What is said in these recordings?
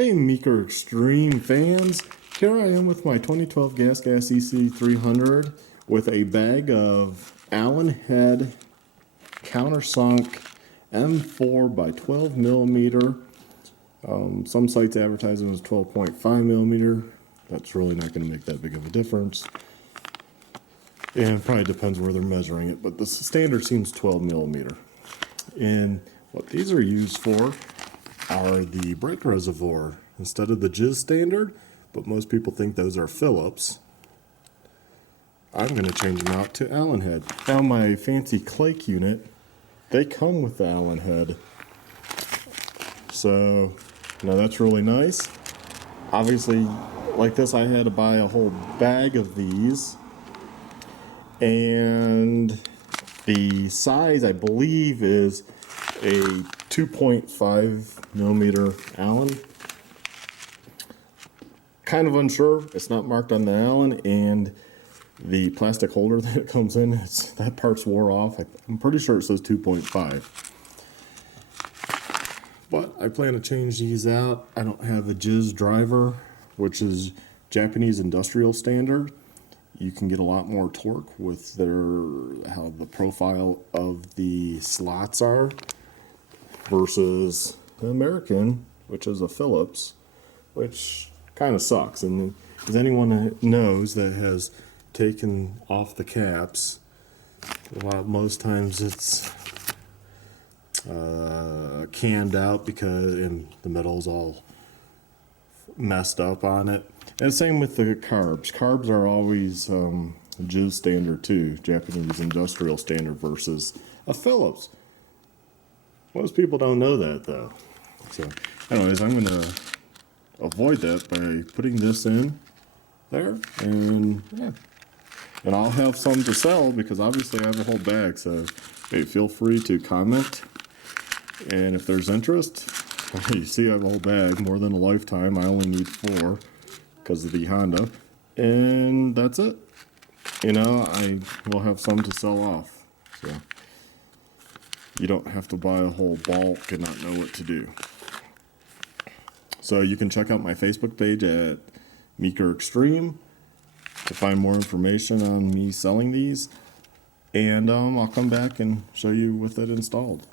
Hey Meeker Extreme fans, here I am with my 2012 Gas EC300 with a bag of Allen head countersunk M4 by 12 millimeter. Some sites advertise it as 12.5 millimeter. That's really not going to make that big of a difference. And it probably depends where they're measuring it, but the standard seems 12 millimeter. And what these are used for are the brake reservoir instead of the JIS standard, but most people think those are Phillips. I'm going to change them out to Allen head. Now my fancy Clake unit, they come with the Allen head. So, now that's really nice. Obviously, like this, I had to buy a whole bag of these. And the size, I believe, is a 2.5 millimeter Allen. Kind of unsure. It's not marked on the Allen, and the plastic holder that it comes in, that part's wore off. I'm pretty sure it says 2.5. But I plan to change these out. I don't have a JIS driver, which is Japanese industrial standard. You can get a lot more torque with how the profile of the slots are versus the American, which is a Phillips, which kind of sucks. And as anyone knows that has taken off the caps, most times it's canned out because the metal's all messed up on it. And same with the carbs. Carbs are always JIS standard too, Japanese industrial standard versus a Phillips. Most people don't know that though. So anyways, I'm going to avoid that by putting this in there, and yeah. And I'll have some to sell because obviously I have a whole bag, so hey, feel free to comment. And if there's interest, you see I have a whole bag, more than a lifetime. I only need 4 because of the Honda. And that's it. You know, I will have some to sell off. So you don't have to buy a whole bulk and not know what to do. So you can check out my Facebook page at Meeker Extreme to find more information on me selling these. And I'll come back and show you with it installed.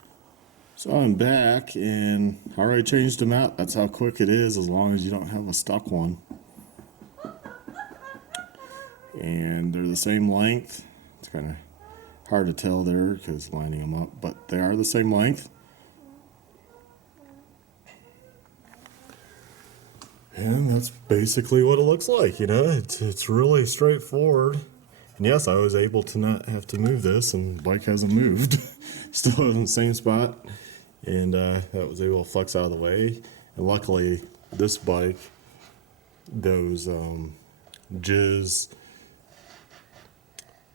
So I'm back and I already changed them out. That's how quick it is, as long as you don't have a stuck one. And they're the same length. It's kind of hard to tell there because lining them up, but they are the same length. And that's basically what it looks like, you know. It's really straightforward. And yes, I was able to not have to move this, and the bike hasn't moved. Still in the same spot. And that was able to flex out of the way. And luckily, this bike, those JIS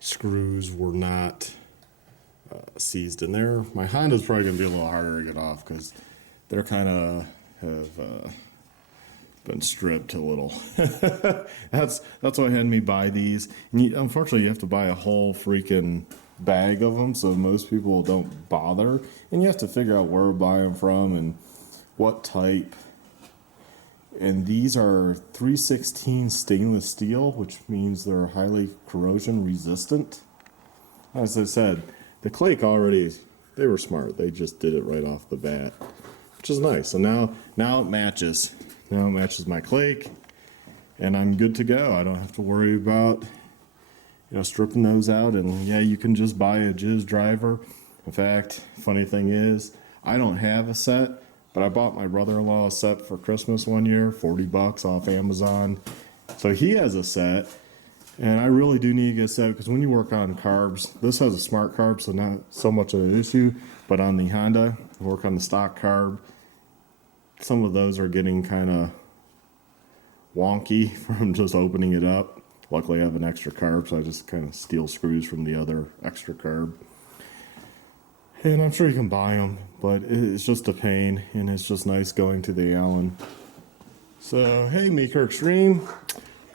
screws were not seized in there. My Honda's probably going to be a little harder to get off because they're kind of have been stripped a little. That's what had me buy these. And unfortunately, you have to buy a whole freaking bag of them, so most people don't bother. And you have to figure out where to buy them from and what type. And these are 316 stainless steel, which means they're highly corrosion resistant. As I said, the Clake already, they were smart. They just did it right off the bat, which is nice. So now it matches. Now it matches my Clake, and I'm good to go. I don't have to worry about stripping those out. And yeah, you can just buy a JIS driver. In fact, funny thing is, I don't have a set, but I bought my brother-in-law a set for Christmas one year, $40 off Amazon. So he has a set, and I really do need to get a set because when you work on carbs, this has a smart carb, so not so much of an issue. But on the Honda, I work on the stock carb. Some of those are getting kind of wonky from just opening it up. Luckily, I have an extra carb, so I just kind of steal screws from the other extra carb. And I'm sure you can buy them, but it's just a pain, and it's just nice going to the Allen. So, hey, Meeker Extreme.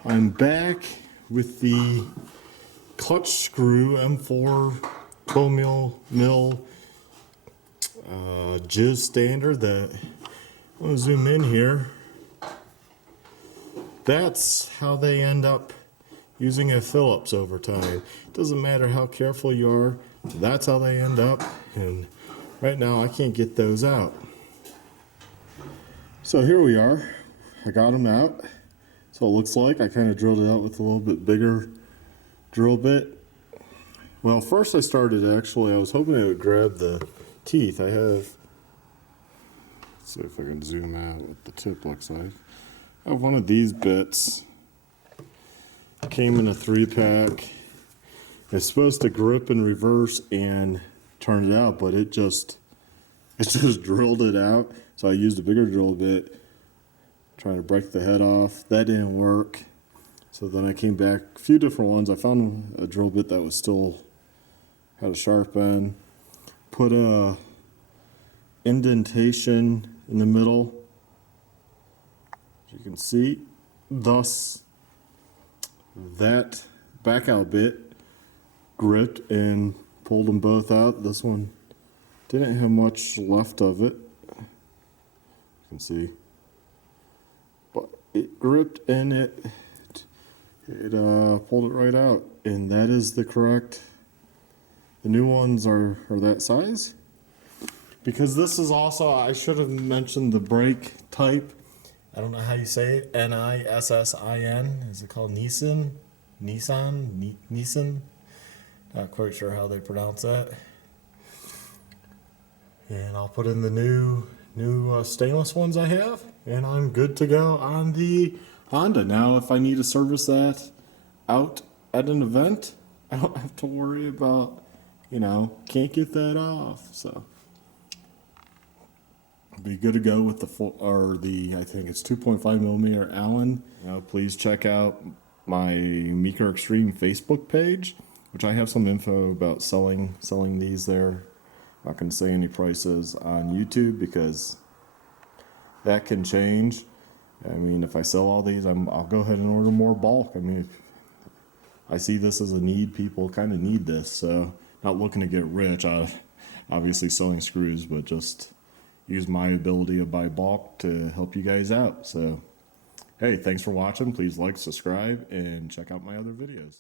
I'm back with the clutch screw M4 12 mil JIS standard that I'm going to zoom in here. that's how they end up using a Phillips over time. It doesn't matter how careful you are, that's how they end up. And right now I can't get those out. So here we are. I got them out. So it looks like I kind of drilled it out with a little bit bigger drill bit. Well, first I was hoping it would grab the teeth. Let's see if I can zoom out what the tip looks like. I have one of these bits. Came in a 3-pack. It's supposed to grip in reverse and turn it out, but it just drilled it out. So I used a bigger drill bit, trying to break the head off. That didn't work. So then I came back a few different ones. I found a drill bit that was still had a sharp end. Put a indentation in the middle, as you can see. Thus, that back out bit gripped and pulled them both out. This one didn't have much left of it, you can see, but it gripped and it pulled it right out. And that is the correct, the new ones are that size. Because this is also, I should have mentioned the brake type. I don't know how you say it. Nissin. Is it called Nissin? Nissin? Not quite sure how they pronounce that. And I'll put in the new stainless ones I have, and I'm good to go on the Honda. Now, if I need to service that out at an event, I don't have to worry about, can't get that off. So be good to go with I think it's 2.5 millimeter Allen. Please check out my Meeker Extreme Facebook page, which I have some info about selling these there. I'm not going to say any prices on YouTube because that can change. I mean, if I sell all these, I'll go ahead and order more bulk. I mean, I see this as a need. People kind of need this, so not looking to get rich. Obviously selling screws, but just use my ability to buy bulk to help you guys out. So, hey, thanks for watching. Please like, subscribe, and check out my other videos.